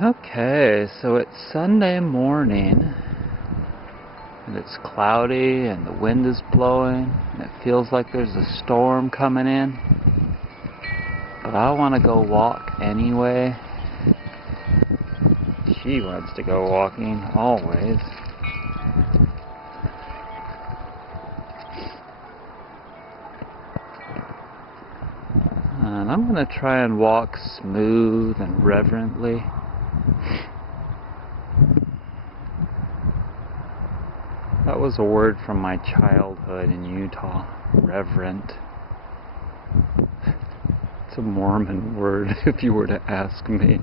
Okay, so it's Sunday morning and it's cloudy and the wind is blowing and it feels like there's a storm coming in. But I want to go walk anyway. She wants to go walking always. And I'm going to try and walk smooth and reverently. That was a word from my childhood in Utah, reverent. It's a Mormon word if you were to ask me.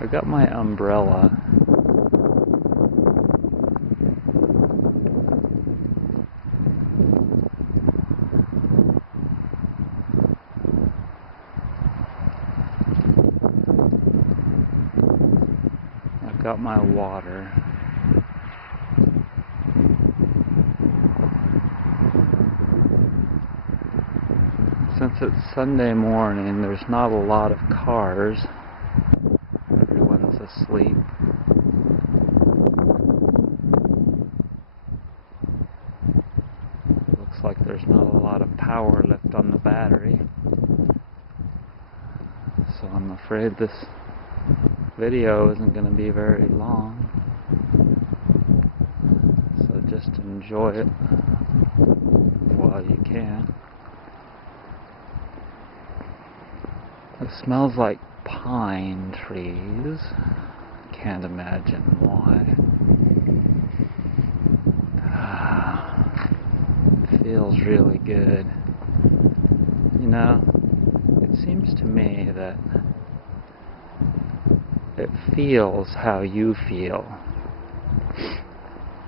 I got my umbrella. I've got my water. Since it's Sunday morning, there's not a lot of cars. Everyone's asleep. Looks like there's not a lot of power left on the battery. So I'm afraid this video isn't going to be very long. So just enjoy it while you can. It smells like pine trees. Can't imagine why. It feels really good. You know, it seems to me that it feels how you feel.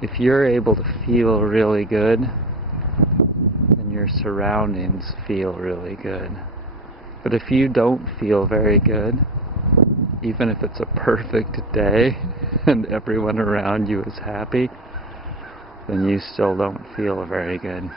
If you're able to feel really good, then your surroundings feel really good. But if you don't feel very good, even if it's a perfect day and everyone around you is happy, then you still don't feel very good.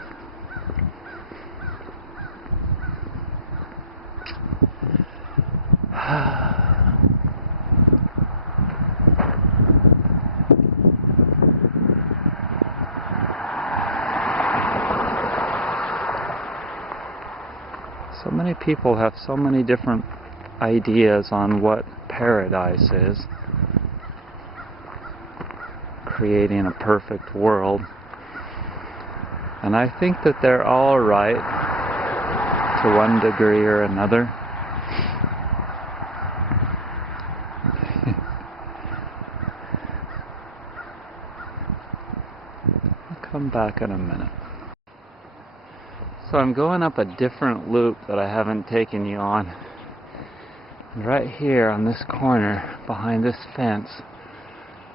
So many people have so many different ideas on what paradise is. Creating a perfect world. And I think that they're all right to one degree or another. I'll come back in a minute. So I'm going up a different loop that I haven't taken you on. And right here on this corner, behind this fence,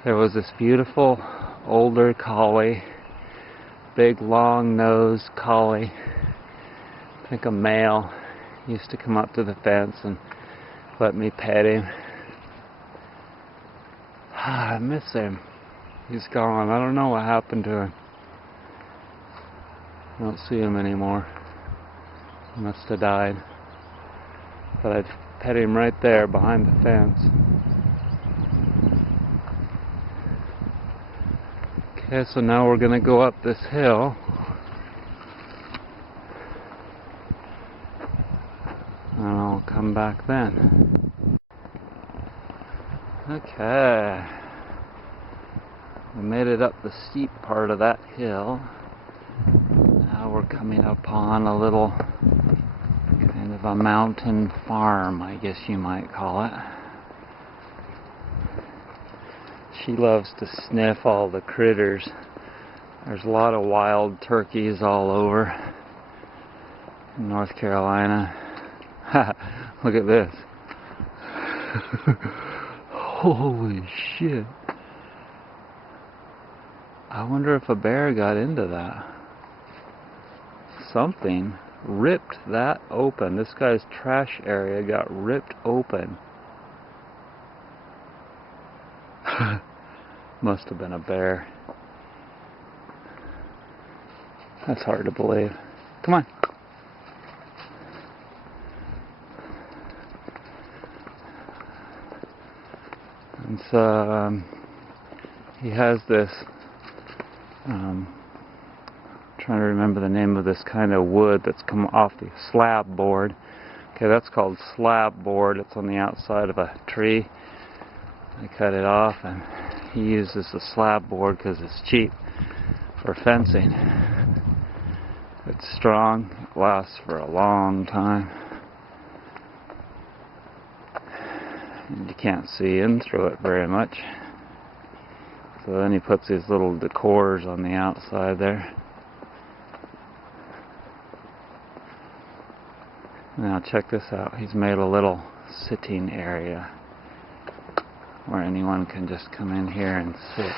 there was this beautiful older collie, big long-nosed collie, I think a male, used to come up to the fence and let me pet him. I miss him. He's gone. I don't know what happened to him. I don't see him anymore. He must have died. But I'd pet him right there behind the fence. Okay, so now we're going to go up this hill. And I'll come back then. Okay. We made it up the steep part of that hill. Now we're coming upon a little kind of a mountain farm, I guess you might call it. She loves to sniff all the critters. There's a lot of wild turkeys all over in North Carolina. Look at this. Holy shit. I wonder if a bear got into that. Something ripped that open. This guy's trash area got ripped open. Must have been a bear. That's hard to believe. Come on. And so he has this, trying to remember the name of this kind of wood that's come off the slab board. Okay, that's called slab board. It's on the outside of a tree. I cut it off, and he uses the slab board because it's cheap for fencing. It's strong. It lasts for a long time. And you can't see in through it very much. So then he puts these little decors on the outside there. Now check this out. He's made a little sitting area where anyone can just come in here and sit.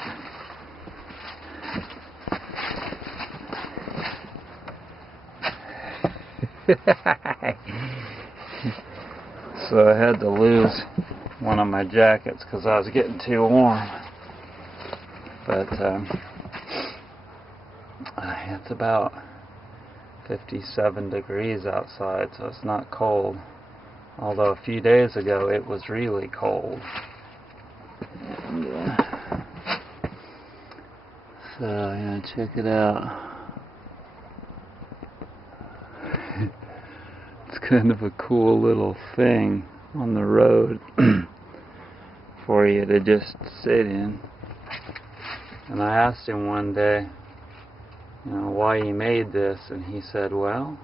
So I had to lose one of my jackets because I was getting too warm. But it's about 57 degrees outside, so it's not cold. Although a few days ago it was really cold. So yeah, check it out. It's kind of a cool little thing on the road for you to just sit in. And I asked him one day, why he made this, and he said, well,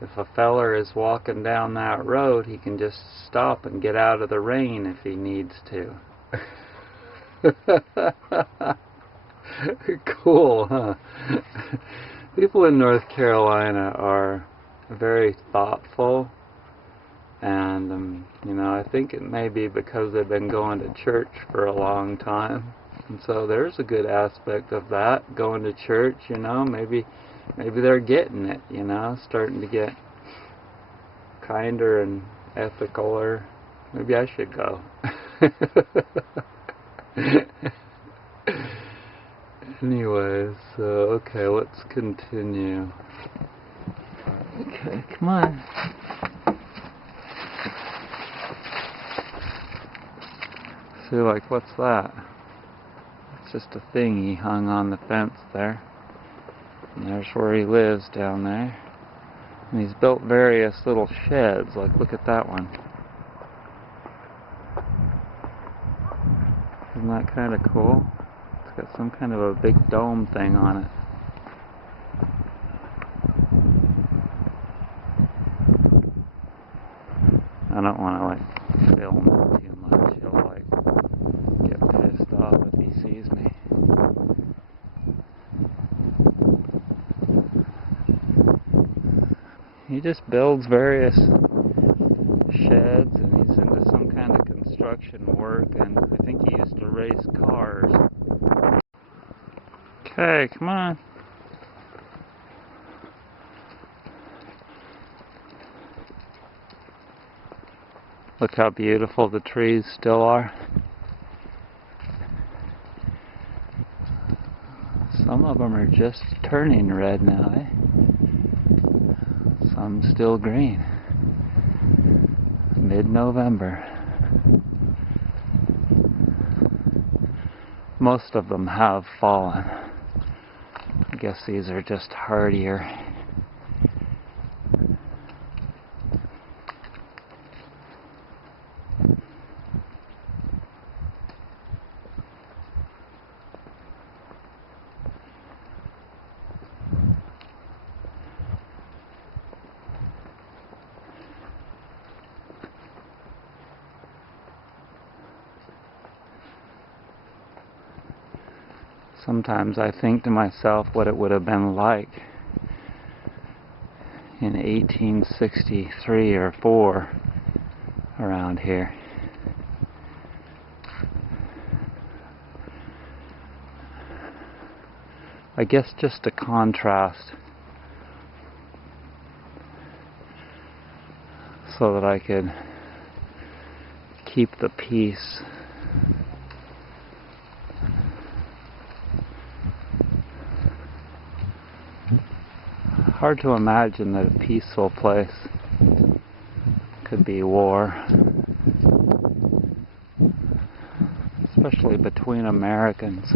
if a feller is walking down that road, he can just stop and get out of the rain if he needs to. Cool, huh? People in North Carolina are very thoughtful, and I think it may be because they've been going to church for a long time, and so there's a good aspect of that, going to church. Maybe they're getting it, starting to get kinder and ethicaler. Maybe I should go. Anyways, so okay, let's continue. Okay, come on. See, what's that? It's just a thing he hung on the fence there. And there's where he lives down there. And he's built various little sheds. Look at that one. Isn't that kind of cool? It's got some kind of a big dome thing on it. I don't want to film it too much. He'll get pissed off if he sees me. He just builds various sheds, and he's into some kind of construction work, and I think he used to race cars. Okay, come on. Look how beautiful the trees still are. Some of them are just turning red now, eh? Some still green. Mid-November. Most of them have fallen. I guess these are just hardier. Sometimes I think to myself what it would have been like in 1863 or 4 around here. I guess just to contrast, so that I could keep the peace. Hard to imagine that a peaceful place could be war, especially between Americans.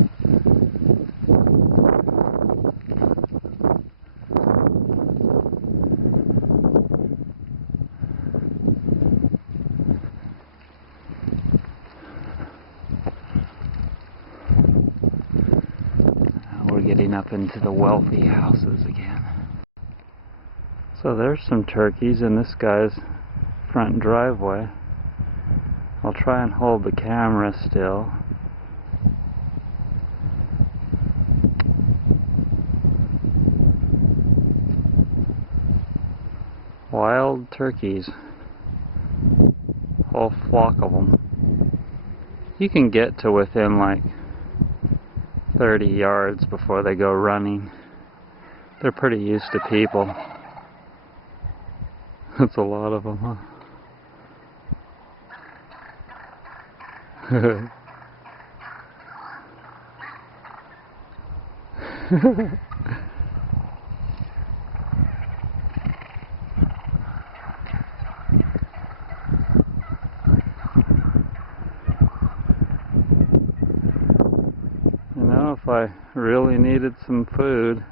We're getting up into the wealthy houses again. So there's some turkeys in this guy's front driveway. I'll try and hold the camera still. Wild turkeys. Whole flock of them. You can get to within like 30 yards before they go running. They're pretty used to people. That's a lot of them, huh? You know, if I really needed some food,